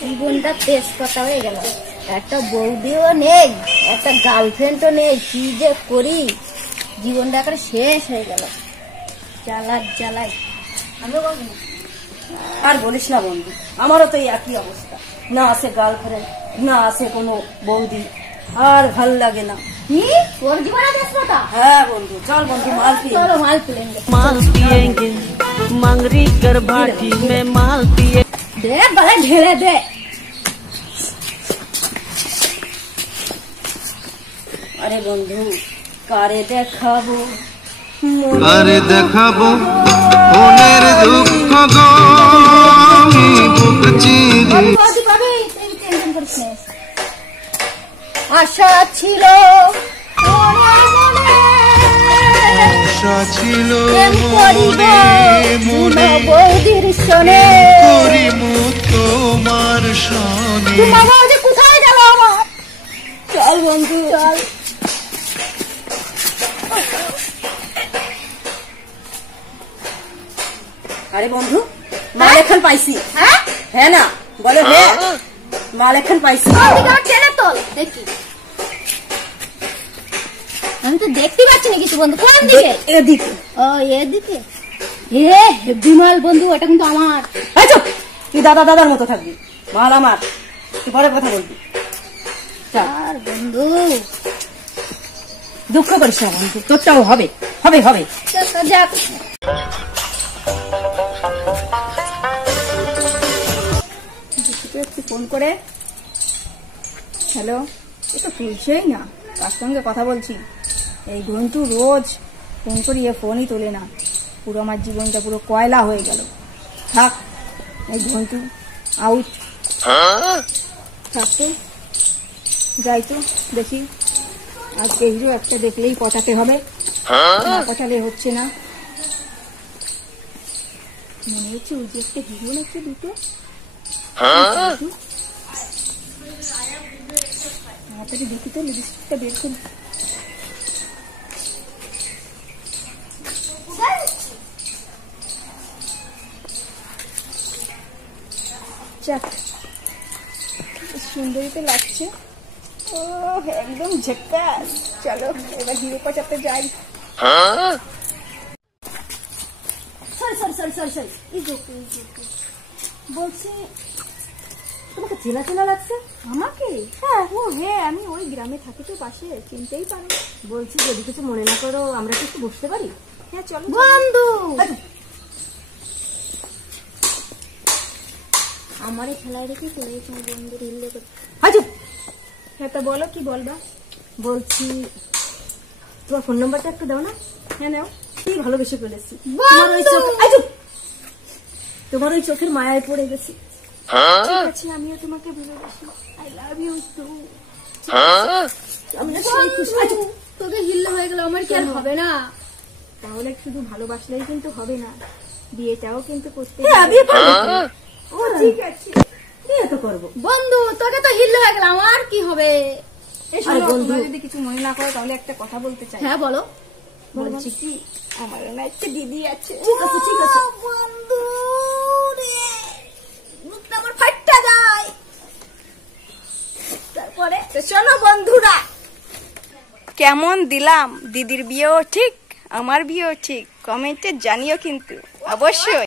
জীবনটা তেজ কথা হয়ে গেল। একটা বৌদিও নেই, একটা গার্লফ্রেন্ডও নেই, কি যে করি, জীবনটা একটা শেষ হয়ে গেল। জ্বালাই আর বলিস না বন্ধু, আমারও তো একই অবস্থা। না আছে গার্লফ্রেন্ড, না আছে কোনো বৌদি, আর ভাল লাগে না। তোর জীবনে ব্যস্ততা? হ্যাঁ বন্ধু, চল বন্ধু মাল পিয়ে। চলো মাল পিলেंगे। माल पिएंगे मंगरी कर भाटी में माल पिए। दे गले ढेले दे। আরে বন্ধু কারে দেখাবো, আরে দেখাবো মনের দুঃখ গো বুক চিরি। টেনশন করিস না। আশা ছিল আশা ছিল মনে মনে বৌদির সনে করিমু তোমার সনে। বাবা যে কোথায় গেল আমার? চল বন্ধু চল। আরে বন্ধু মাল এখন পাইছি। হ্যাঁ হ্যাঁ না বলো, হ্যাঁ মাল এখন পাইছি। টেনে তোল দেখি। আমি তো দেখতে পাচ্ছি না কিছু বন্ধু। কোন দিকে? এদিকে। ও এদিকে। হেভি মাল বন্ধু, এটা কিন্তু আমার। তুই দাদার মতো থাকবি, মাল আমার, তুই পরে কথা বলবি। আর বন্ধু দুঃখ করিস না বন্ধু, তোরটাও হবে হবে হবে। যাক একটু ফোন করে। হ্যালো, এ তো তুলছেই না, তার সঙ্গে কথা বলছি। এই ঘন্টু রোজ ফোন করি, এ ফোনই তোলে না। পুরো আমার জীবনটা পুরো কয়লা হয়ে গেল। থাক, এই ঘন্টু আউট। থাক তো, যাই তো দেখি। আজকে হিরো একটা দেখলেই পটাতে হবে, না পটালে হচ্ছে না। মনে হচ্ছে ওই যে একটা হিরো নাকি দুটো। তাড়াতাড়ি দেখি তো, লিপস্টিকটা বের করি। যাক, সুন্দরী তো লাগছে। ও একদম ঝাক্কাস। চলো এবার হিরো পচাতে যাই। বলছি তোমাকে চেনা চেনা লাগছে। আমাকে? হ্যাঁ, ও হ্যাঁ, আমি ওই গ্রামে থাকি তো পাশে, চিনতেই পারো। বলছি যদি কিছু মনে না করো, আমরা কি একটু বসতে পারি? হ্যাঁ চলো বন্ধু। আমার এই খেলায় রেখে চলে গেছে বন্ধু রিলে করে। হ্যাঁ তা বলো, কি বলবা? বলছি তোমার ফোন নাম্বারটা একটু দাও না। হ্যাঁ নাও। কি ভালোবেসে ফেলেছি, বন্ধু তোমার ওই চোখের মায়ায় পড়ে গেছি। ঠিক আছে, আমিও তোমাকে ভালোবাসি। I love you too. আমি না সেই খুশি। তোকে হিল্লা হয়ে গেল, আমার কি আর হবে না? তাহলে শুধু ভালোবাসলেই কিন্তু হবে না, বিয়েটাও কিন্তু করতে হবে। ও ঠিক আছে, বিয়ে তো করবো। বন্ধু তোকে তো হিল্লা হয়ে গেল, আমার কি হবে? আরে বন্ধু, যদি কিছু মনে না করো তাহলে একটা কথা বলতে চাই। হ্যাঁ বলো। বলছি কি, আমার না একটা দিদি আছে। ঠিক আছে ঠিক আছে। বন্ধু রে, মুখটা আমার ফাটটা যায়। তারপরে তো শোনো বন্ধুরা, কেমন দিলাম? দিদির বিয়েও ঠিক, আমার বিয়েও ঠিক। কমেন্টে জানিও কিন্তু অবশ্যই।